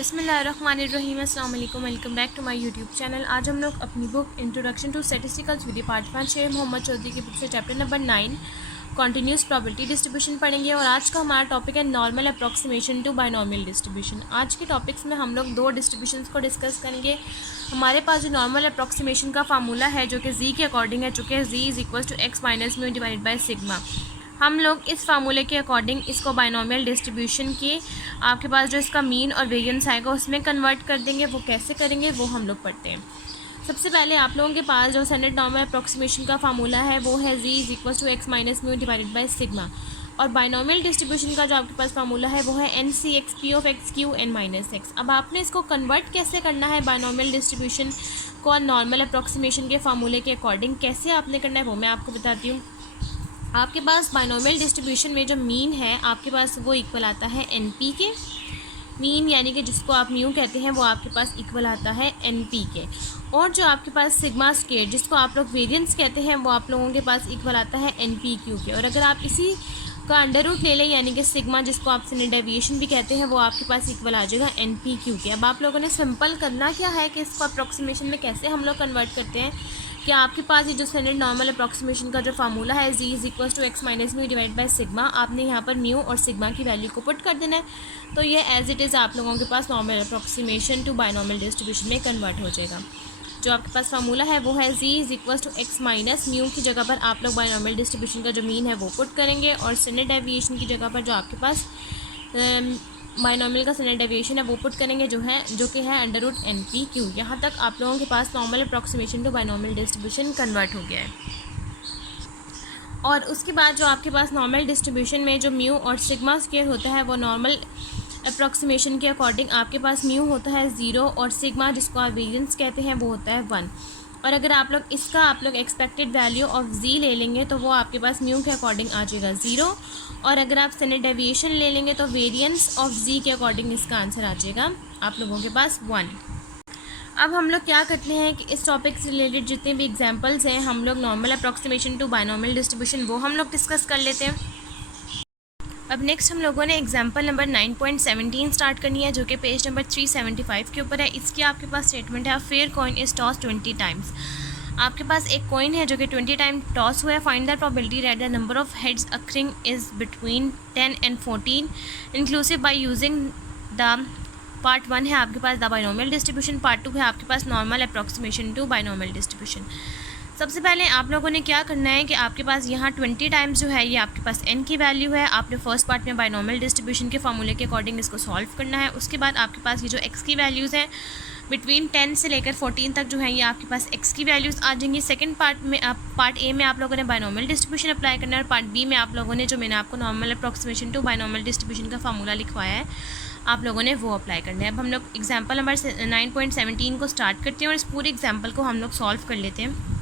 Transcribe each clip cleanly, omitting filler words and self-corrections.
बिस्मिल्लाहिर्रहमानिर्रहीम, अस्सलाम वालेकुम, welcome back to my YouTube channel. आज हम लोग अपनी book introduction to statisticals with part 5 Sher Mohammad Chaudhry की बुक से chapter number 9 continuous probability distribution पढ़ेंगे। और आज का हमारा टॉपिक है normal approximation to binomial distribution. आज के टॉपिक्स में हम लोग दो डिस्ट्रीब्यूशंस को डिस्कस करेंगे। हमारे पास जो नॉर्मल अप्रॉक्सीमेशन का फार्मूला है जो कि जी के अकॉर्डिंग है, चूँकि Z is equal to X minus mu divided by sigma. हम लोग इस फार्मूले के अकॉर्डिंग इसको बायनॉमियल डिस्ट्रीब्यूशन के आपके पास जो इसका मीन और वेरिएंस आएगा उसमें कन्वर्ट कर देंगे। वो कैसे करेंगे वो हम लोग पढ़ते हैं। सबसे पहले आप लोगों के पास जो स्टैंडर्ड नॉर्मल अप्रॉक्सीमेशन का फार्मूला है वो है Z is equal to X minus mu divided by sigma. और बायनॉमियल डिस्ट्रीब्यूशन का जो आपके पास फार्मूला है वो है N C X P of X Q N minus X. अब आपने इसको कन्वर्ट कैसे करना है बायनॉमियल डिस्ट्रीब्यूशन को नॉर्मल अप्रॉक्सीमेशन के फार्मूले के अकॉर्डिंग कैसे आपने करना है वो मैं आपको बताती हूँ। आपके पास बायनॉमियल डिस्ट्रीब्यूशन में जो मीन है आपके पास वो इक्वल आता है एन पी के। मीन यानी कि जिसको आप म्यू कहते हैं वो आपके पास इक्वल आता है एन पी के। और जो आपके पास सिग्मा स्क्वायर जिसको आप लोग वेरिएंस कहते हैं वो आप लोगों के पास इक्वल आता है एन पी क्यू के। और अगर आप इसी का अंडर रूट ले लें यानी कि सिग्मा जिसको आप स्टैंडर्ड डेविएशन भी कहते हैं वो आपके पास इक्वल आ जाएगा एन पी क्यू के। अब आप लोगों ने सिंपल करना क्या है कि इसको अप्रॉक्सीमेशन में कैसे हम लोग कन्वर्ट करते हैं कि आपके पास ये जो स्टैंडर्ड नॉर्मल अप्रॉक्सीमेशन का जो फार्मूला है Z is equal to X minus mu divide by sigma, आपने यहाँ पर म्यू और सिग्मा की वैल्यू को पुट कर देना है। तो ये एज इट इज़ आप लोगों के पास normal approximation to binomial distribution में कन्वर्ट हो जाएगा। जो आपके पास फार्मूला है वो है Z is equal to X minus mu की जगह पर आप लोग बायनॉमियल डिस्ट्रीब्यूशन का जो मीन है वो पुट करेंगे और स्टैंडर्ड डेविएशन की जगह पर जो आपके पास बायनॉमियल का स्टैंडर्ड डेविएशन है वो पुट करेंगे जो कि है under root N P Q. यहाँ तक आप लोगों के पास normal approximation to binomial distribution convert हो गया है। और उसके बाद जो आपके पास नॉर्मल डिस्ट्रीब्यूशन में जो म्यू और सिग्मा स्क्वायर होता है वो नॉर्मल अप्रॉक्सीमेशन के अकॉर्डिंग आपके पास म्यू होता है 0 और सिग्मा जिसको आप वेरिएंस कहते हैं वो होता है 1। और अगर आप लोग एक्सपेक्टेड वैल्यू ऑफ जी ले लेंगे तो वो आपके पास म्यू के अकॉर्डिंग आ जाएगा 0। और अगर आप स्टैंडर्ड डेविएशन ले लेंगे तो वेरिएंस ऑफ जी के अकॉर्डिंग इसका आंसर आ जाएगा आप लोगों के पास 1। अब हम लोग क्या करते हैं कि इस टॉपिक से रिलेटेड जितने भी एग्जांपल्स हैं हम लोग normal approximation to binomial distribution वो हम लोग डिस्कस कर लेते हैं। अब नेक्स्ट हम लोगों ने एग्जांपल नंबर 9.17 स्टार्ट करनी है जो कि पेज नंबर 375 के ऊपर है। इसकी आपके पास स्टेटमेंट है fair coin is toss 20 times. आपके पास एक कॉइन है जो कि 20 टाइम टॉस हुआ है। Find the probability that the number of heads occurring is between 10 and 14 inclusive by using the part 1 है आपके पास द बायनॉमियल डिस्ट्रीब्यूशन, पार्ट 2 है आपके पास normal approximation to binomial distribution. सबसे पहले आप लोगों ने क्या करना है कि आपके पास यहाँ 20 टाइम्स जो है ये आपके पास n की वैल्यू है। आपने फर्स्ट पार्ट में बायनॉमियल डिस्ट्रीब्यूशन के फार्मूले के अकॉर्डिंग इसको सॉल्व करना है। उसके बाद आपके पास ये जो x की वैल्यूज़ हैं बिटवीन 10 से लेकर 14 तक जो है ये आपके पास x की वैल्यूज़ आ जाएंगी। सेकंड पार्ट ए में आप लोगों ने बायनॉमियल डिस्ट्रीब्यूशन अप्लाई करना है और पार्ट बी में आप लोगों ने जो मैंने आपको normal approximation to binomial distribution का फार्मूला लिखवाया है आप लोगों ने वो अप्लाई करना है। अब हम लोग एग्जाम्पल नंबर 9.17 को स्टार्ट करते हैं और इस पूरे एग्जाम्पल को हम लोग सॉल्व कर लेते हैं।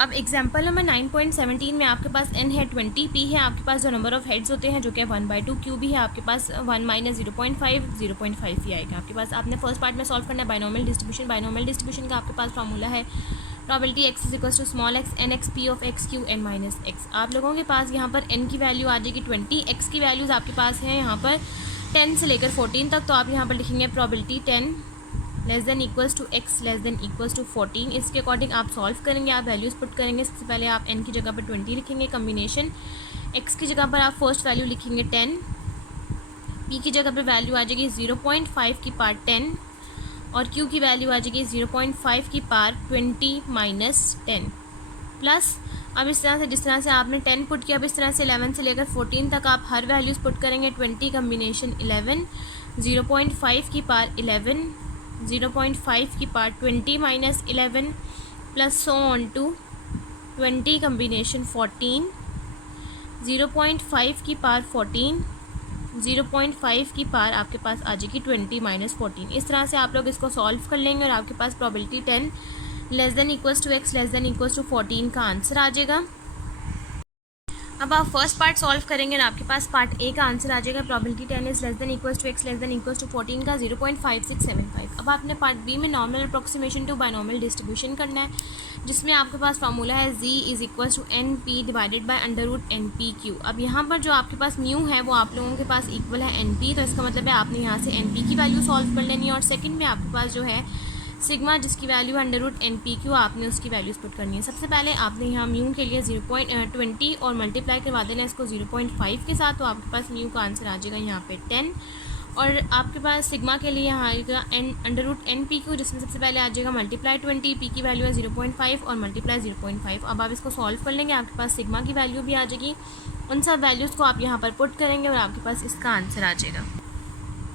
अब एग्जाम्पल नंबर 9.17 में आपके पास n है 20, p है आपके पास जो नंबर ऑफ हेड्स होते हैं जो कि 1/2, q भी है आपके पास 1 माइनस 0.5 ही आएगा आपके पास। आपने फर्स्ट पार्ट में सॉल्व करना है बायनॉमियल डिस्ट्रीब्यूशन। बायनॉमियल डिस्ट्रीब्यूशन का आपके पास फार्मूला है probability x is equal to small x n x p of x q n minus x। आप लोगों के पास यहाँ पर n की वैल्यू आ जाएगी 20, x की वैल्यूज़ आपके पास हैं यहाँ पर 10 से लेकर 14 तक। तो आप यहाँ पर लिखेंगे probability 10 less than equals to x less than equals to 14। इसके अकॉर्डिंग आप सॉल्व करेंगे, आप वैल्यूज़ पुट करेंगे। सबसे पहले आप n की जगह पर 20 लिखेंगे कम्बिनेशन, x की जगह पर आप फर्स्ट वैल्यू लिखेंगे 10, p की जगह पर वैल्यू आ जाएगी 0.5 की पावर 10 और q की वैल्यू आ जाएगी 0.5 की पावर 20 माइनस 10 प्लस। अब इस तरह से जिस तरह से आपने 10 पुट किया अब इस तरह से 11 से लेकर 14 तक आप हर वैल्यूज़ पुट करेंगे। 20 कम्बिनेशन 11, 0.5 की पावर 11, 0.5 की power 20 minus 11 plus so on to 20 combination 14, 0.5 की पावर 14, 0.5 की पावर आपके पास आ जाएगी 20 माइनस 14। इस तरह से आप लोग इसको सॉल्व कर लेंगे और आपके पास probability 10 less than equals to x less than equals to 14 का आंसर आ जाएगा। अब आप फर्स्ट पार्ट सॉल्व करेंगे ना, आपके पास पार्ट ए का आंसर आ जाएगा probability 10 is less than equals to x less than equals to 14 का 0.5675। अब आपने पार्ट बी में normal approximation to binomial distribution करना है, जिसमें आपके पास फार्मूला है z is equals to N P divided by under root N P Q. अब यहाँ पर जो आपके पास म्यू है वो आप लोगों के पास इक्वल है एन पी, तो इसका मतलब है आपने यहाँ से एन पी की वैल्यू सॉल्व कर लेनी है, और सेकेंड में आपके पास जो है सिग्मा जिसकी value under root N P Q, आपने उसकी वैल्यूज पुट करनी है। सबसे पहले आपने यहाँ म्यू के लिए 0.20 और मल्टीप्लाई करवा देना इसको 0.5 के साथ, तो आपके पास म्यू का आंसर आ जाएगा यहाँ पे 10। और आपके पास सिग्मा के लिए यहाँ आएगा N under root N P Q, जिसमें सबसे पहले आ जाएगा मल्टीप्लाई 20, पी की वैल्यू है 0.5 और मल्टीप्लाई 0.5। अब आप इसको सॉल्व कर लेंगे, आपके पास सिग्मा की वैल्यू भी आ जाएगी। उन सब वैल्यूज़ को आप यहाँ पर पुट करेंगे और आपके पास इसका आंसर आ जाएगा।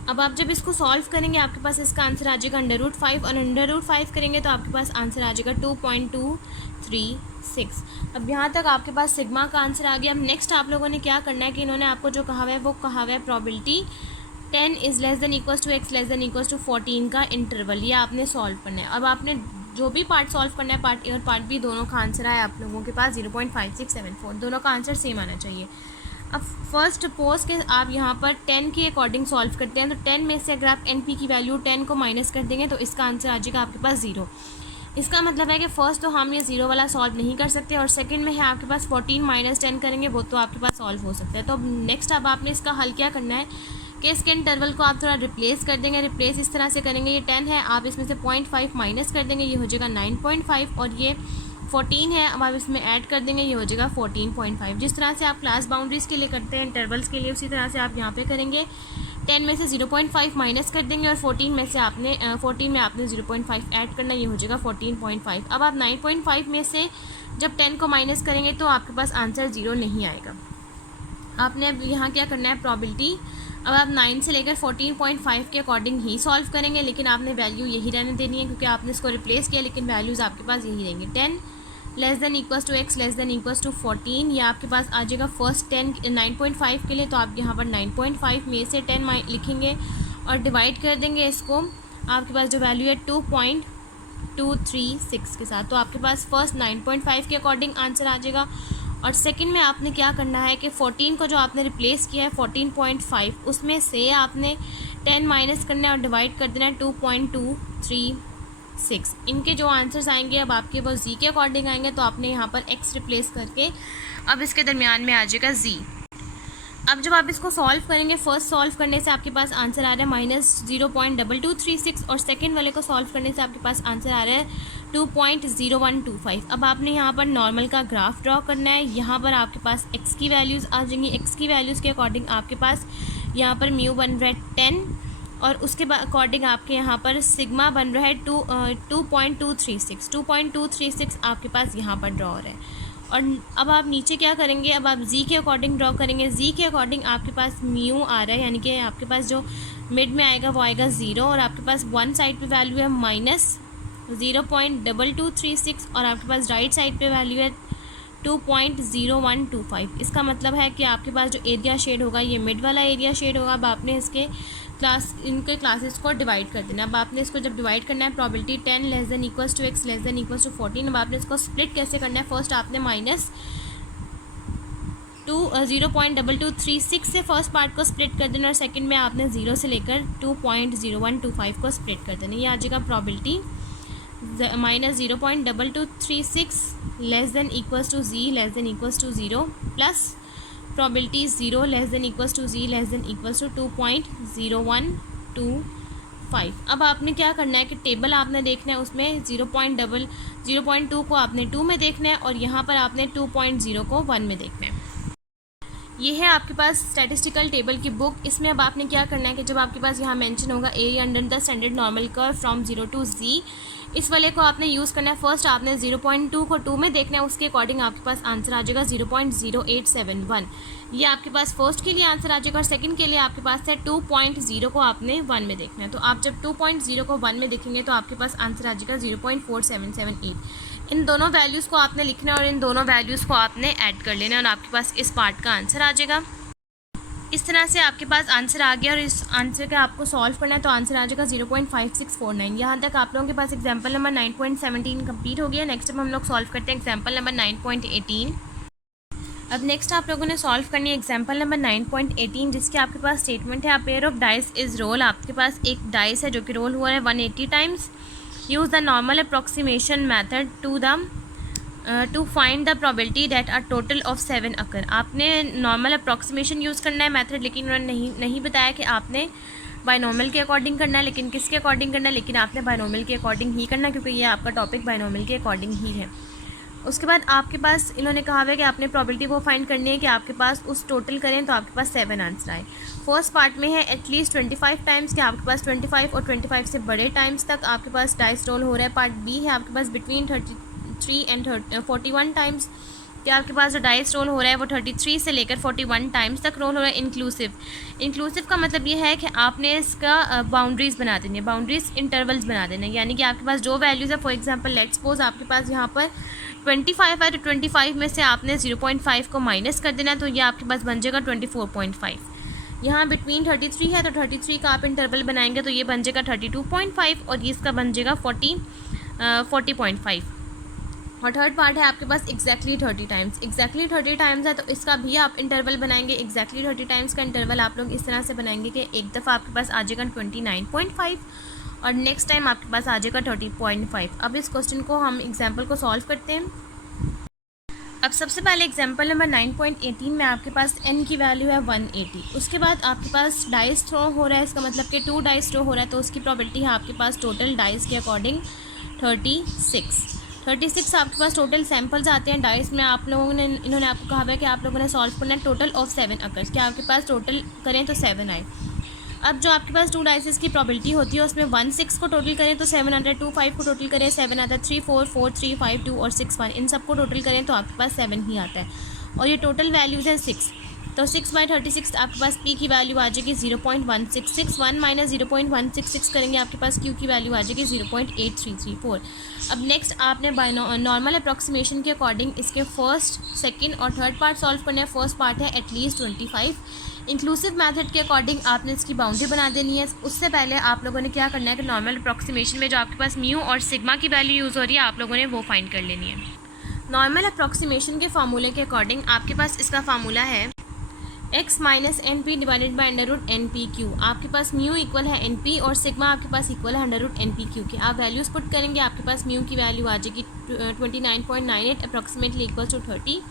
अब आप जब इसको सॉल्व करेंगे आपके पास इसका आंसर आ जाएगा अंडर रूट 5, और अंडर रूट 5 करेंगे तो आपके पास आंसर आ जाएगा 2.236। अब यहाँ तक आपके पास सिग्मा का आंसर आ गया। अब नेक्स्ट आप लोगों ने क्या करना है कि इन्होंने आपको जो कहा हुआ है वो कहा हुआ है probability 10 is less than equals to x less than equals to 14 का इंटरवल, ये आपने सॉल्व करना है। अब आपने जो भी पार्ट सॉल्व करना है, पार्ट ए और पार्ट बी दोनों का आंसर आया आप लोगों के पास 0.5674, दोनों का आंसर सेम आना चाहिए। अब फर्स्ट पोज के आप यहाँ पर 10 के अकॉर्डिंग सॉल्व करते हैं, तो 10 में से अगर आप एन पी की वैल्यू 10 को माइनस कर देंगे तो इसका आंसर आ जाएगा आपके पास 0। इसका मतलब है कि फ़र्स्ट तो हम ये 0 वाला सॉल्व नहीं कर सकते, और सेकंड में है आपके पास 14 माइनस 10 करेंगे वो तो आपके पास सॉल्व हो सकता है। तो अब नेक्स्ट अब आपने इसका हल क्या करना है कि इसके इंटरवल को आप थोड़ा रिप्लेस कर देंगे। रिप्लेस इस तरह से करेंगे, ये 10 है, आप इसमें से 0.5 माइनस कर देंगे, ये हो जाएगा 9.5, और ये 14 है, अब आप इसमें ऐड कर देंगे, ये हो जाएगा 14.5। जिस तरह से आप क्लास बाउंड्रीज़ के लिए करते हैं इंटरवल्स के लिए, उसी तरह से आप यहाँ पे करेंगे। 10 में से 0.5 माइनस कर देंगे और 14 में आपने 0.5 ऐड करना, ये हो जाएगा 14.5। अब आप 9.5 में से जब 10 को माइनस करेंगे तो आपके पास आंसर 0 नहीं आएगा। आपने अब यहाँ क्या करना है प्रोबेबिलिटी, अब आप 9 से लेकर 14.5 के अकॉर्डिंग ही सॉल्व करेंगे, लेकिन आपने वैल्यू यही रहने देनी है क्योंकि आपने इसको रिप्लेस किया, लेकिन वैल्यूज़ आपके पास यही रहेंगी। 10 less than equals to x less than equals to 14, ये आपके पास आ जाएगा फर्स्ट 9.5 के लिए, तो आप यहाँ पर 9.5 में से 10 लिखेंगे और डिवाइड कर देंगे इसको, आपके पास जो वैल्यू है 2.236 के साथ, तो आपके पास फर्स्ट 9.5 के अकॉर्डिंग आंसर आ जाएगा। और सेकंड में आपने क्या करना है कि 14 को जो आपने रिप्लेस किया है 14.5, उसमें से आपने 10 माइनस करना है और डिवाइड कर देना है 2.236। इनके जो आंसर्स आएंगे अब आपके वो z के अकॉर्डिंग आएंगे, तो आपने यहाँ पर x रिप्लेस करके अब इसके दरमियान में आ जाएगा z। अब जब आप इसको सॉल्व करेंगे, फर्स्ट सॉल्व करने से आपके पास आंसर आ रहा है -0.2236, और सेकंड वाले को सॉल्व करने से आपके पास आंसर आ रहा है 2.0125। अब आपने यहाँ पर नॉर्मल का ग्राफ ड्रॉ करना है। यहाँ पर आपके पास x की वैल्यूज़ आ जाएंगी, x की वैल्यूज़ के अकॉर्डिंग आपके पास यहाँ पर म्यू बन रहा है 10, और उसके अकॉर्डिंग आपके यहाँ पर सिग्मा बन रहा है 2.236 आपके पास यहाँ पर ड्रॉ हो रहा है। और अब आप नीचे क्या करेंगे, अब आप z के अकॉर्डिंग ड्रॉ करेंगे। z के अकॉर्डिंग आपके पास म्यू आ रहा है, यानी कि आपके पास जो मिड में आएगा वो आएगा 0, और आपके पास वन साइड पे वैल्यू है -0.2236, और आपके पास राइट साइड पे वैल्यू है 2.0125। इसका मतलब है कि आपके पास जो एरिया शेड होगा ये मिड वाला एरिया शेड होगा। अब आपने इसके इनके क्लासेस को डिवाइड कर देना। अब आपने इसको जब डिवाइड करना है probability 10 less than equals to x less than equals to 14, अब आपने इसको स्प्लिट कैसे करना है, फर्स्ट आपने -0.2236 से फर्स्ट पार्ट को स्प्लिट कर देना, और सेकंड में आपने 0 से लेकर 2.0125 को स्प्लिट कर देना। ये आ जाएगा probability -0.2236 less than equals to z less than equals to 0 plus probability 0 less than equals to z less than equals to 2.0125। अब आपने क्या करना है कि टेबल आपने देखना है, उसमें 0.2 को आपने 2 में देखना है, और यहाँ पर आपने 2.0 को 1 में देखना है। ये है आपके पास स्टैटिस्टिकल टेबल की बुक। इसमें अब आपने क्या करना है कि जब आपके पास यहाँ मेंशन होगा a under the standard normal curve from 0 to z, इस वाले को आपने यूज़ करना है। फर्स्ट आपने 0.2 को 2 में देखना है, उसके अकॉर्डिंग आपके पास आंसर आ जाएगा 0.0871। ये आपके पास फर्स्ट के लिए आंसर आ जाएगा, और सेकंड के लिए आपके पास है 2.0 को आपने 1 में देखना है। तो आप जब 2.0 को 1 में देखेंगे तो आपके पास आंसर आ जाएगा 0.4778। इन दोनों वैल्यूज़ को आपने लिखना है और इन दोनों वैल्यूज़ को आपने ऐड कर लेना है, और आपके पास इस पार्ट का आंसर आ जाएगा। इस तरह से आपके पास आंसर आ गया, और इस आंसर का आपको सॉल्व करना है तो आंसर आ जाएगा 0.5649। यहाँ तक आप लोगों के पास एग्जाम्पल नंबर 9.17 कंप्लीट हो गया। नेक्स्ट अब हम लोग सॉल्व करते हैं एग्जाम्पल नंबर 9.18। अब नेक्स्ट आप लोगों ने सॉल्व करनी है एग्जांपल नंबर 9.18, जिसके आपके पास स्टेटमेंट है, a pair of dice is roll. आपके पास एक डाइस है जो कि रोल हुआ है 180 times. Use the normal approximation method to find the probability that a total of 7 occur. आपने नॉर्मल अप्रॉक्सीमेशन यूज़ करना है मेथड, लेकिन उन्होंने नहीं बताया कि आपने बायनॉमियल के अकॉर्डिंग करना है, लेकिन किसके अकॉर्डिंग करना है, लेकिन आपने बायनॉमियल के अकॉर्डिंग ही करना है, क्योंकि ये आपका टॉपिक बायनॉमियल के अकॉर्डिंग ही है। उसके बाद आपके पास इन्होंने कहा है कि आपने प्रोबेबिलिटी वो फाइंड करनी है कि आपके पास उस टोटल करें तो आपके पास 7 आंसर आए। फर्स्ट पार्ट में है एटलीस्ट 25 टाइम्स, कि आपके पास 25 और 25 से बड़े टाइम्स तक आपके पास डाइस रोल हो रहा है। पार्ट बी है आपके पास बिटवीन 33 एंड 41 टाइम्स, कि आपके पास जो डाइस रोल हो रहा है वो 33 से लेकर 41 टाइम्स तक रोल हो रहा है। इंक्लूसिव का मतलब ये है कि आपने इसका बाउंड्रीज़ बना देनी है, बाउंड्रीज इंटरवल्स बना देना है, यानी कि आपके पास जो वैल्यूज़ है, फॉर एग्जांपल लेट्स सपोज आपके पास यहाँ पर 25 है, तो 25 में से आपने 0.5 को माइनस कर देना है, तो ये आपके पास बन जाएगा 24.5। यहाँ बिटवीन 33 है, तो 33 का आप इंटरवल बनाएंगे तो ये बन जाएगा 32.5, और ये इसका बन जाएगा 40.5। और थर्ड पार्ट है आपके पास एग्जैक्टली 30 टाइम्स है, तो इसका भी आप इंटरवल बनाएंगे। एग्जैक्टली 30 टाइम्स का इंटरवल आप लोग इस तरह से बनाएंगे कि एक दफ़ा आपके पास आ जाएगा 29.5 और नेक्स्ट टाइम आपके पास आ जाएगा 30.5। अब इस क्वेश्चन को हम एग्जाम्पल को सॉल्व करते हैं। अब सबसे पहले एग्जाम्पल नंबर 9.18 में आपके पास n की वैल्यू है 180। उसके बाद आपके पास डाइस थ्रो हो रहा है, इसका मतलब कि 2 डाइस थ्रो हो रहा है, तो उसकी प्रोबेबिलिटी है आपके पास टोटल डाइस के अकॉर्डिंग 36 आपके पास टोटल सैम्पल्स आते हैं डाइस में। आप लोगों ने इन्होंने आपको कहा है कि आप लोगों ने सॉल्व करना है टोटल ऑफ 7 अकर्स, कि आपके पास टोटल करें तो 7 आए। अब जो आपके पास 2 डाइसेस की प्रोबेबिलिटी होती है उसमें 16 को टोटल करें तो 7 आता है, 25 को टोटल करें 7 आता है, 3 4 4 3 5 2 और 6 1, इन सबको टोटल करें तो आपके पास 7 ही आता है। और ये टोटल वैल्यूज़ हैं 6, तो 6/36 आपके पास पी की वैल्यू आ जाएगी 0.166। 1 माइनस 0.166 करेंगे आपके पास क्यू की वैल्यू आ जाएगी 0.8334। अब नेक्स्ट आपने बाय नॉर्मल अप्रॉक्सीमेशन के अकॉर्डिंग इसके फर्स्ट, सेकंड और थर्ड पार्ट सॉल्व करना है। फर्स्ट पार्ट है एटलीस्ट 25। इंक्लूसिव मेथड के अकॉर्डिंग आपने इसकी बाउंड्री बना देनी है। उससे पहले आप लोगों ने क्या करना है कि नॉर्मल अप्रॉक्सीमेशन में जो आपके पास म्यू और सिग्मा की वैल्यू यूज़ हो रही है आप लोगों ने वो फाइंड कर लेनी है। नॉर्मल अप्रॉक्सीमेशन के फार्मूले के अकॉर्डिंग आपके पास इसका फार्मूला है x minus N P divided by √NP/Q। आपके पास म्यू इक्वल है NP और सिग्मा आपके पास इक्वल है √NP/Q के। आप वैल्यूज़ पुट करेंगे, आपके पास म्यू की वैल्यू आ जाएगी 29.98 अप्रॉक्सीमेटली इक्वल टू 30,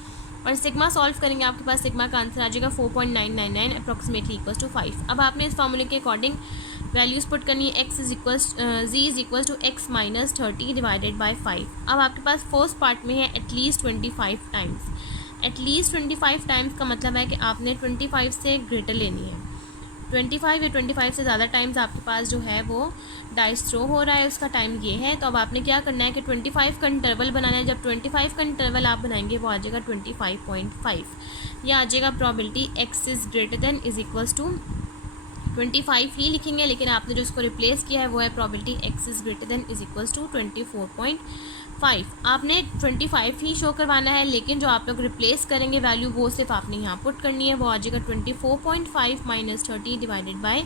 और सिग्मा सॉल्व करेंगे आपके पास सिग्मा का आंसर आ जाएगा 4.999 अप्रॉक्सीमेटली इक्वल टू 5। अब आपने इस फार्मूले के अकॉर्डिंग वैल्यूज़ पुट करनी है z is equal to x minus 30 divided by 5। अब आपके पास फर्स्ट पार्ट में है एटलीस्ट 25 टाइम्स। एटलीस्ट 25 टाइम्स का मतलब है कि आपने 25 से ग्रेटर लेनी है। 25 या 25 से ज़्यादा टाइम्स आपके पास जो है वो डाइस थ्रो हो रहा है, उसका टाइम ये है। तो अब आपने क्या करना है कि 25 का इंटरवल बनाना है। जब 25 का इंटरवल आप बनाएंगे वो आ जाएगा 25.5। यह आ जाएगा probability x is greater than is equals to 25 ही लिखेंगे, लेकिन आपने जो इसको रिप्लेस किया है वो है probability x is greater than is equals to 24.5। आपने 25 ही शो करवाना है, लेकिन जो आप लोग रिप्लेस करेंगे वैल्यू वो सिर्फ आपने यहाँ पुट करनी है, वो आ जाएगा 24.5 माइनस 30 डिवाइडेड बाई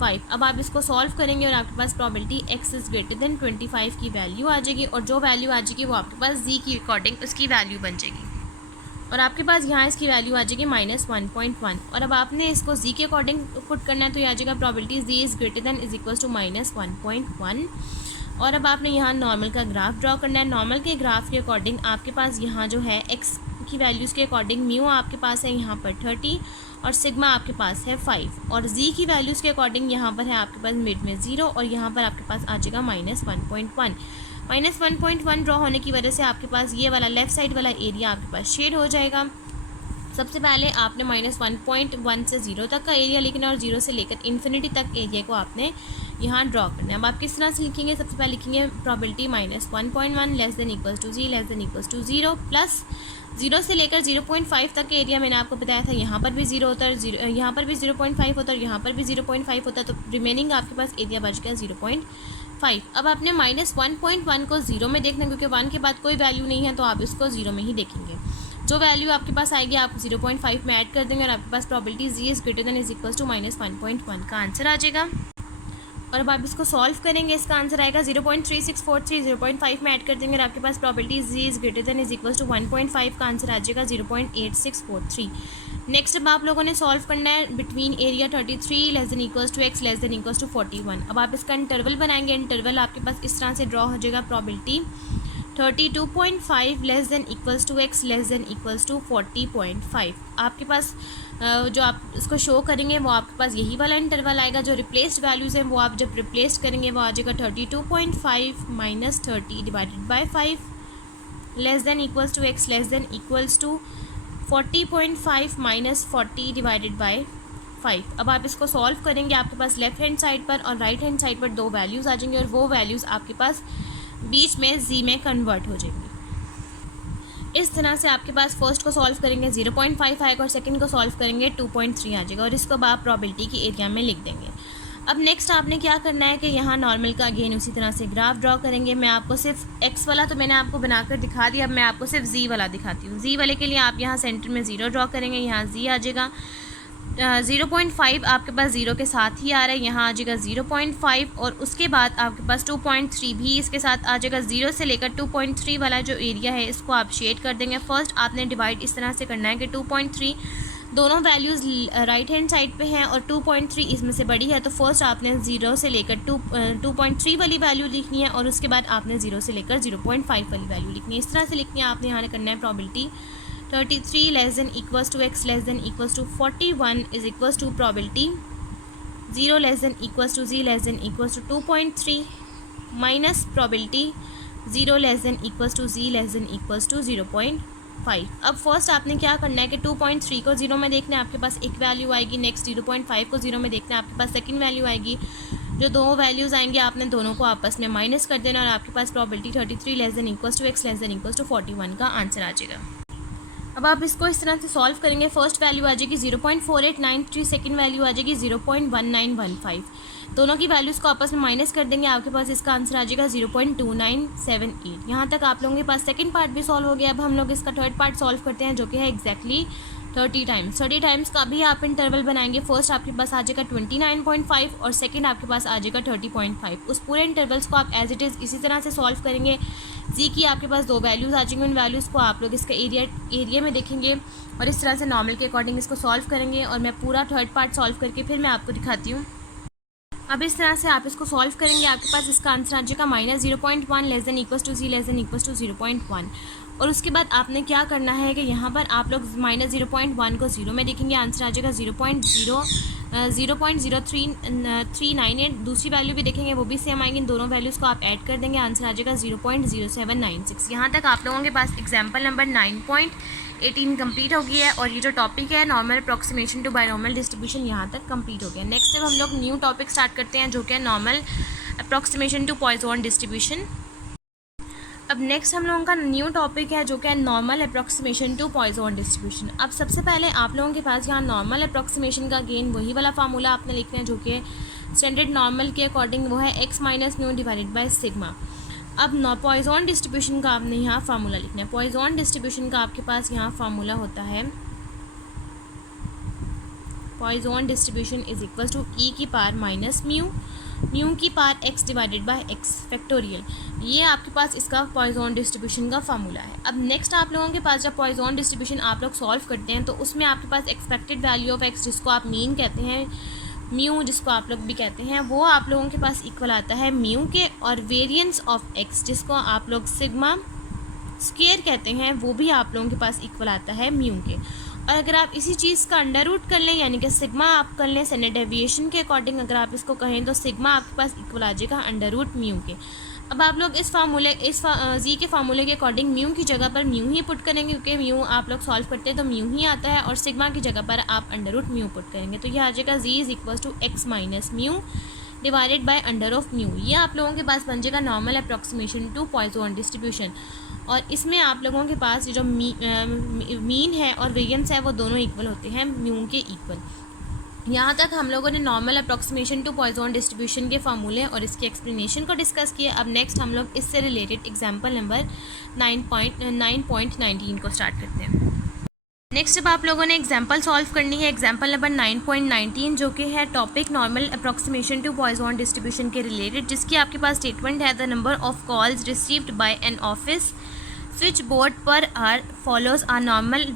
5। अब आप इसको सॉल्व करेंगे और आपके पास probability x is greater than 25 की वैल्यू आ जाएगी, और जो वैल्यू आ जाएगी वो आपके पास z की अकॉर्डिंग उसकी वैल्यू बन जाएगी, और आपके पास यहाँ इसकी वैल्यू आ जाएगी -1.1। और अब आपने इसको z के अकॉर्डिंग पुट करना है, तो ये आ जाएगा probability z is greater than is equals to -1.1। और अब आपने यहाँ नॉर्मल का ग्राफ ड्रॉ करना है। नॉर्मल के ग्राफ के अकॉर्डिंग आपके पास यहाँ जो है x की वैल्यूज़ के अकॉर्डिंग म्यू आपके पास है यहाँ पर 30 और सिग्मा आपके पास है 5, और z की वैल्यूज़ के अकॉर्डिंग यहाँ पर है आपके पास मिड में 0 और यहाँ पर आपके पास आ जाएगा -1.1। -1.1 ड्रॉ होने की वजह से आपके पास ये वाला लेफ़्ट साइड वाला एरिया आपके पास शेड हो जाएगा। सबसे पहले आपने -1.1 से 0 तक का एरिया लिखना है और 0 से लेकर इन्फिनिटी तक एरिया को आपने यहाँ ड्रॉ करना है। अब आप किस तरह से लिखेंगे, सबसे पहले लिखेंगे probability -1.1 less than equals to z less than equals to 0 plus 0 से लेकर 0.5 तक के एरिया मैंने आपको बताया था, यहाँ पर भी 0 होता है, यहाँ पर भी 0.5 होता है और यहाँ पर भी 0.5 होता है, तो रिमेनिंग आपके पास एरिया बच गया 0.5। अब आपने -1.1 को 0 में देखना है, क्योंकि 1 के बाद कोई वैल्यू नहीं है तो आप इसको 0 में ही देखेंगे। जो वैल्यू आपके पास आएगी आप 0.5 में ऐड कर देंगे और आपके पास probability z is greater than is equals to -1.1 का आंसर आ जाएगा। और अब आप इसको सॉल्व करेंगे, इसका आंसर आएगा 0.3643, 0.5 में ऐड कर देंगे और आपके पास probability z is greater than is equals to 1.5 का आंसर आ जाएगा 0.8643। नेक्स्ट अब आप लोगों ने सॉल्व करना है between area 33 less than equals to x less than equals to 41। अब आप इसका इंटरवल बनाएंगे, इंटरवल आपके पास इस तरह से ड्रॉ हो जाएगा, probability 32.5 less than equals to x less than equals to 40.5। आपके पास जो आप इसको शो करेंगे वो आपके पास यही वाला इंटरवल आएगा। जो रिप्लेस्ड वैल्यूज़ हैं वो आप जब रिप्लेस करेंगे वो आ जाएगा 32.5 minus 30 divided by 5 less than equals to x less than equals to 40.5 minus 40 divided by 5। अब आप इसको सॉल्व करेंगे, आपके पास लेफ्ट हैंड साइड पर और राइट हैंड साइड पर दो वैल्यूज़ आ जाएंगी और वो वैल्यूज़ आपके पास बीच में z में कन्वर्ट हो जाएंगी। इस तरह से आपके पास फर्स्ट को सॉल्व करेंगे 0.5 आएगा और सेकंड को सॉल्व करेंगे 2.3 आ जाएगा और इसको आप प्रॉबिलिटी की एरिया में लिख देंगे। अब नेक्स्ट आपने क्या करना है कि यहाँ नॉर्मल का अगेन उसी तरह से ग्राफ ड्रॉ करेंगे। मैं आपको सिर्फ एक्स वाला तो मैंने आपको बनाकर दिखा दिया, अब मैं आपको सिर्फ जी वाला दिखाती हूँ। जी वाले के लिए आप यहाँ सेंटर में 0 ड्रॉ करेंगे, यहाँ जी आ जाएगा 0.5 आपके पास 0 के साथ ही आ रहा है, यहाँ आ जाएगा 0.5 और उसके बाद आपके पास 2.3 भी इसके साथ आ जाएगा। 0 से लेकर 2.3 वाला जो एरिया है इसको आप शेड कर देंगे। फर्स्ट आपने डिवाइड इस तरह से करना है कि 2.3 दोनों वैल्यूज़ राइट हैंड साइड पे हैं और 2.3 इसमें से बड़ी है, तो फर्स्ट आपने 0 से लेकर 2.3 वाली वैल्यू लिखनी है और उसके बाद आपने 0 से लेकर 0.5 वाली वैल्यू लिखनी है। इस तरह से लिखनी है। आपने यहाँ करना है probability 33 less than equals to x less than equals to 41 is equals to probability 0 less than equals to z less than equals to 2.3 minus probability 0 less than equals to z less than equals to 0.5। अब first आपने क्या करना है कि 2.3 को 0 में देखना है, आपके पास एक वैल्यू आएगी। नेक्स्ट 0.5 को 0 में देखना है, आपके पास सेकंड वैल्यू आएगी। जो दो वैल्यूज़ आएंगे आपने दोनों को आपस में माइनस कर देना और आपके पास probability 33 less than equals to x less than equals to 41 का आंसर आ जाएगा। अब आप इसको इस तरह से सॉल्व करेंगे। फर्स्ट वैल्यू आ जाएगी 0.4893, सेकंड वैल्यू आ जाएगी 0.1915। दोनों की वैल्यूज़ को आपस में माइनस कर देंगे, आपके पास इसका आंसर आ जाएगा 0.2978। यहाँ तक आप लोगों के पास सेकंड पार्ट भी सॉल्व हो गया। अब हम लोग इसका थर्ड पार्ट सॉल्व करते हैं जो कि है एग्जैक्टली 30 टाइम्स का भी आप इंटरवल बनाएंगे। फर्स्ट आपके पास आ जाएगा 29.5 और सेकंड आपके पास आ जाएगा 30.5। उस पूरे इंटरवल्स को आप एज इट इज़ इसी तरह से सॉल्व करेंगे। जी की आपके पास दो वैल्यूज़ आ जाएंगी, उन वैल्यूज़ को आप लोग इसका एरिया में देखेंगे और इस तरह से नॉर्मल के अकॉर्डिंग इसको सॉल्व करेंगे। और मैं पूरा थर्ड पार्ट सॉल्व करके फिर मैं आपको दिखाती हूँ। अब इस तरह से आप इसको सॉल्व करेंगे, आपके पास इसका आंसर आ जाएगा -0.1 less than equals to z less than equals to 0.1। और उसके बाद आपने क्या करना है कि यहाँ पर आप लोग -0.1 को 0 में देखेंगे, आंसर आ जाएगा 0.0398। दूसरी वैल्यू भी देखेंगे वो भी सेम आएंगी, इन दोनों वैल्यूज़ को आप ऐड कर देंगे, आंसर आ जाएगा 0.0796। यहाँ तक आप लोगों के पास एग्जाम्पल नंबर 9.18 कंप्लीट हो गई है और ये जो टॉपिक है normal approximation to binomial distribution यहाँ तक कंप्लीट हो गया। नेक्स्ट जब हम लोग न्यू टॉपिक स्टार्ट करते हैं जो कि है normal approximation to Poisson distribution. अब नेक्स्ट हम लोगों का न्यू टॉपिक है जो कि है normal approximation to Poisson distribution. अब सबसे पहले आप लोगों के पास यहाँ नॉर्मल अप्रॉक्सीमेशन का अगेन वही वाला फार्मूला आपने लिखना है जो कि स्टैंडर्ड नॉर्मल के अकॉर्डिंग वो है x minus mu divided by sigma. अब पॉइजन डिस्ट्रीब्यूशन का आपने यहाँ फार्मूला लिखना है। पॉइजन डिस्ट्रीब्यूशन का आपके पास यहाँ फार्मूला होता है Poisson distribution is equal to e की पावर माइनस म्यू की power x divided by x factorial. ये आपके पास इसका पॉइजन डिस्ट्रीब्यूशन का फार्मूला है। अब नेक्स्ट आप लोगों के पास जब पॉइजन डिस्ट्रीब्यूशन आप लोग सॉल्व करते हैं तो उसमें आपके पास एक्सपेक्टेड वैल्यू ऑफ x जिसको आप मीन कहते हैं, म्यू जिसको आप लोग भी कहते हैं, वो आप लोगों के पास इक्वल आता है म्यू के, और वेरिएंस ऑफ x जिसको आप लोग सिग्मा स्क्वायर कहते हैं वो भी आप लोगों के पास इक्वल आता है म्यू के। और अगर आप इसी चीज़ का अंडर रूट कर लें यानी कि सिग्मा आप कर लें स्टैंडर्ड डेविएशन के अकॉर्डिंग अगर आप इसको कहें तो सिग्मा आपके पास इक्वल आ जाएगा अंडर रूट म्यू के। अब आप लोग इस जी के फार्मूले के अकॉर्डिंग म्यू की जगह पर म्यू ही पुट करेंगे क्योंकि म्यू आप लोग सॉल्व करते हैं तो म्यू ही आता है, और सिग्मा की जगह पर आप अंडर रूट म्यू पुट करेंगे तो यह आ जाएगा Z is equal to x minus mu divided by under of mu. ये आप लोगों के पास बन जाएगा normal approximation to Poisson distribution. और इसमें आप लोगों के पास जो मीन है और वेरिएंस है वो दोनों इक्वल होते हैं म्यू के इक्वल। यहाँ तक हम लोगों ने normal approximation to Poisson distribution के फार्मूले और इसके एक्सप्लेनेशन को डिस्कस किया। अब नेक्स्ट हम लोग इससे रिलेटेड एग्जांपल नंबर 9.19 को स्टार्ट करते हैं। नेक्स्ट अब आप लोगों ने एग्जाम्पल सॉल्व करनी है, एग्जाम्पल नंबर 9.19 जो कि है topic normal approximation to Poisson distribution के रिलेटेड, जिसकी आपके पास स्टेटमेंट है the number of calls received by an office switchboard पर are follows are normal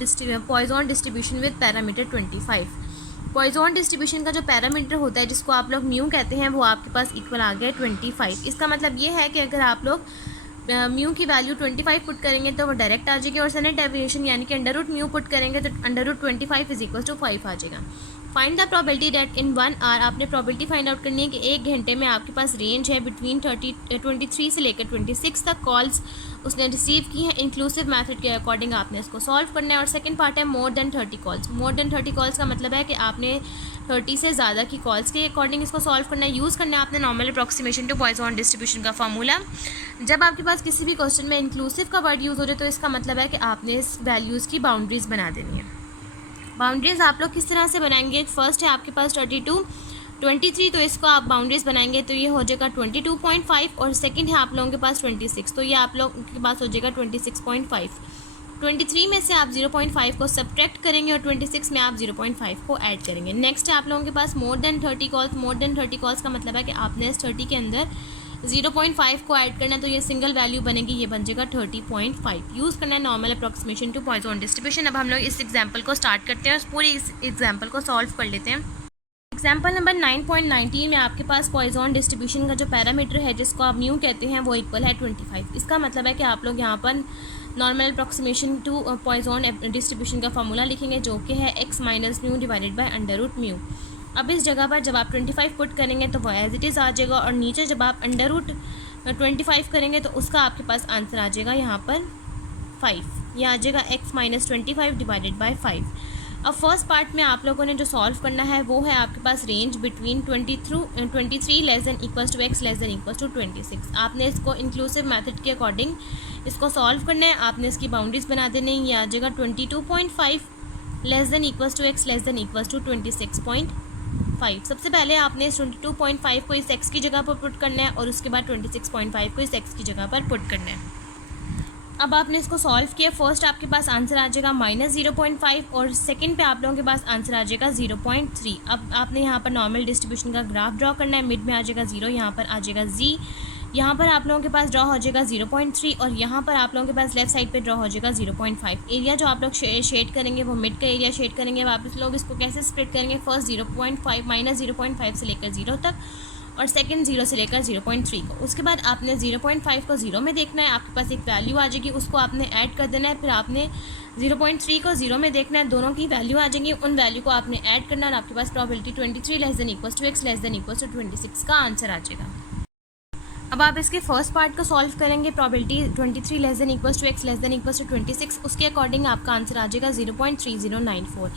Poisson distribution with parameter 25। Poisson distribution का जो पैरामीटर होता है जिसको आप लोग म्यू कहते हैं वो आपके पास इक्वल आ गया 25। इसका मतलब ये है कि अगर आप लोग म्यू की वैल्यू 25 पुट करेंगे तो वो डायरेक्ट आ जाएगी, और स्टैंडर्ड डेविएशन यानी कि अंडर रूट म्यू पुट करेंगे तो under root 25 is equal to 5 आ जाएगा। Find the probability that in 1 hour, आपने प्रोबेबिलिटी फाइंड आउट करनी है कि 1 घंटे में आपके पास रेंज है बिटवीन 23 से लेकर 26 तक कॉल्स उसने रिसीव की है। इंक्लूसिव मेथड के अकॉर्डिंग आपने इसको सॉल्व करना है। और सेकंड पार्ट है मोर than 30 calls. More than 30 calls का मतलब है कि आपने 30 से ज़्यादा की कॉल्स के अकॉर्डिंग इसको सॉल्व करना है। यूज़ करना है आपने normal approximation to Poisson distribution का फार्मूला। जब आपके पास किसी भी क्वेश्चन में इंक्लूसिव का वर्ड यूज़ हो जाए तो इसका मतलब है कि आपने इस वैल्यूज़ की बाउंड्रीज बना देनी है। बाउंड्रीज आप लोग किस तरह से बनाएंगे, फर्स्ट है आपके पास 32 23, तो इसको आप बाउंड्रीज बनाएंगे तो ये हो जाएगा 22.5, और सेकंड है आप लोगों के पास 26, तो ये आप लोगों के पास हो जाएगा 26.5। 23 में से आप 0.5 को सब्ट्रैक्ट करेंगे और 26 में आप 0.5 को ऐड करेंगे। नेक्स्ट है आप लोगों के पास more than 30 calls. More than 30 calls का मतलब है कि आपने इस 30 के अंदर 0.5 को ऐड करना है, तो ये सिंगल वैल्यू बनेगी, ये बन जाएगा 30.5। यूज़ करना है normal approximation to Poisson distribution. अब हम लोग इस एग्जाम्पल को स्टार्ट करते हैं और पूरी इस एग्जाम्पल को सॉल्व कर लेते हैं। एग्जाम्पल नंबर 9.19 में आपके पास पॉइजन डिस्ट्रीब्यूशन का जो पैरामीटर है जिसको आप म्यू कहते हैं वो इक्वल है 25। इसका मतलब है कि आप लोग यहाँ पर normal approximation to Poisson distribution का फार्मूला लिखेंगे जो कि है x minus mu divided by under root mu. अब इस जगह पर जब आप 25 पुट करेंगे तो वो एज इट इज़ आ जाएगा, और नीचे जब आप अंडर रूट 25 करेंगे तो उसका आपके पास आंसर आ जाएगा यहाँ पर 5। यह आ जाएगा x माइनस 25 डिवाइडेड बाय 5। अब फर्स्ट पार्ट में आप लोगों ने जो सॉल्व करना है वो है आपके पास range between 23 less than equals to x less than equals to 26। आपने इसको इंक्लूसिव मेथड के अकॉर्डिंग इसको सॉल्व करना है। आपने इसकी बाउंड्रीज बना देनी है। ये आ जाएगा 22.5 less than equals to x less than equals to 26.5। सबसे पहले आपने इस 22.5 को इस x की जगह पर पुट करना है और उसके बाद 26.5 को इस x की जगह पर पुट करना है। अब आपने इसको सॉल्व किया। फर्स्ट आपके पास आंसर आ जाएगा -0.5 और सेकंड पे आप लोगों के पास आंसर आ जाएगा 0.3। अब आपने यहाँ पर नॉर्मल डिस्ट्रीब्यूशन का ग्राफ ड्रॉ करना है। मिड में आ जाएगा 0, यहाँ पर आ जाएगा z, यहाँ पर आप लोगों के पास ड्रॉ हो जाएगा 0.3 और यहाँ पर आप लोगों के पास लेफ्ट साइड पे ड्रॉ हो जाएगा 0.5। एरिया जो आप लोग शेड करेंगे वो मिड का एरिया शेड करेंगे। वापस लोग इसको कैसे स्प्लिट करेंगे, फर्स्ट 0.5 -0.5 से लेकर 0 तक और सेकंड 0 से लेकर 0.3 को। उसके बाद आपने 0.5 को 0 में देखना है, आपके पास एक वैल्यू आ जाएगी, उसको आपने ऐड कर देना है। फिर आपने 0.3 को 0 में देखना है, दोनों की वैल्यू आ जाएंगी, उन वैल्यू को आपने ऐड करना है और आपके पास probability 23 less than equals to x less than equals to 26 का आंसर आ जाएगा। अब आप इसके फर्स्ट पार्ट को सॉल्व करेंगे। Probability 23 less than equals to x less than equals to 26, उसके अकॉर्डिंग आपका आंसर आ जाएगा 0.3094।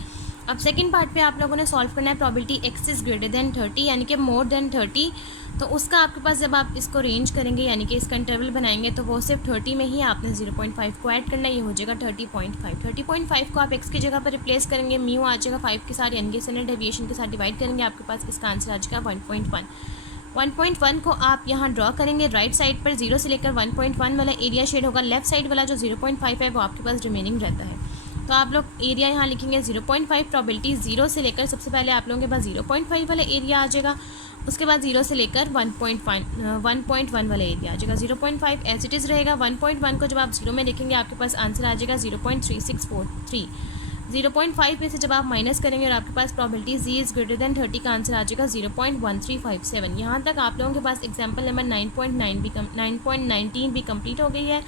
अब सेकंड पार्ट पे आप लोगों ने सॉल्व करना है probability x is greater than 30 यानी कि मोर देन 30। तो उसका आपके पास जब आप इसको रेंज करेंगे यानी कि इसका इंटरवल बनाएंगे तो वो सिर्फ 30 में ही आपने 0.5 को ऐड करना है, ये हो जाएगा 30.5। 30.5 को आप x की जगह पर रिप्लेस करेंगे, म्यू आ जाएगा 5 के साथ यानी कि स्टैंडर्ड डेविएशन के साथ डिवाइड करेंगे, आपके पास इसका आंसर आ जाएगा 1.1। 1.1 को आप यहाँ ड्रॉ करेंगे राइट साइड पर, 0 से लेकर 1.1 वाला एरिया शेड होगा, लेफ्ट साइड वाला जो 0.5 है वो आपके पास रिमेनिंग रहता है। तो आप लोग एरिया यहाँ लिखेंगे 0.5। प्रोबेबिलिटी 0 से लेकर सबसे पहले आप लोगों के पास 0.5 वाला एरिया आ जाएगा, उसके बाद 0 से लेकर 1.1 वाला एरिया आ जाएगा। 0.5 एज इट इज़ रहेगा। 1.1 को जब आप 0 में लिखेंगे आपके पास आंसर आ जाएगा 0.3643। 0.5 में से जब आप माइनस करेंगे और आपके पास probability z is greater than 30 का आंसर आ जाएगा 0.1357। यहाँ तक आप लोगों के पास एग्जाम्पल नंबर 9.19 भी कंप्लीट हो गई है।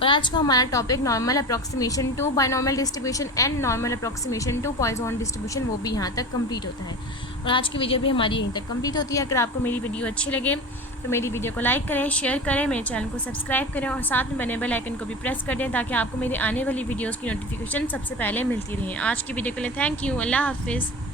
और आज का हमारा topic normal approximation to binomial distribution and normal approximation to Poisson distribution वो भी यहाँ तक कंप्लीट होता है। और आज की वीडियो भी हमारी यहीं तक कंप्लीट होती है। अगर आपको मेरी वीडियो अच्छी लगे तो मेरी वीडियो को लाइक करें, शेयर करें, मेरे चैनल को सब्सक्राइब करें और साथ में बने बेल आइकन को भी प्रेस कर दें ताकि आपको मेरी आने वाली वीडियोज़ की नोटिफिकेशन सबसे पहले मिलती रहे। आज की वीडियो के लिए थैंक यू। अल्लाह हाफिज़।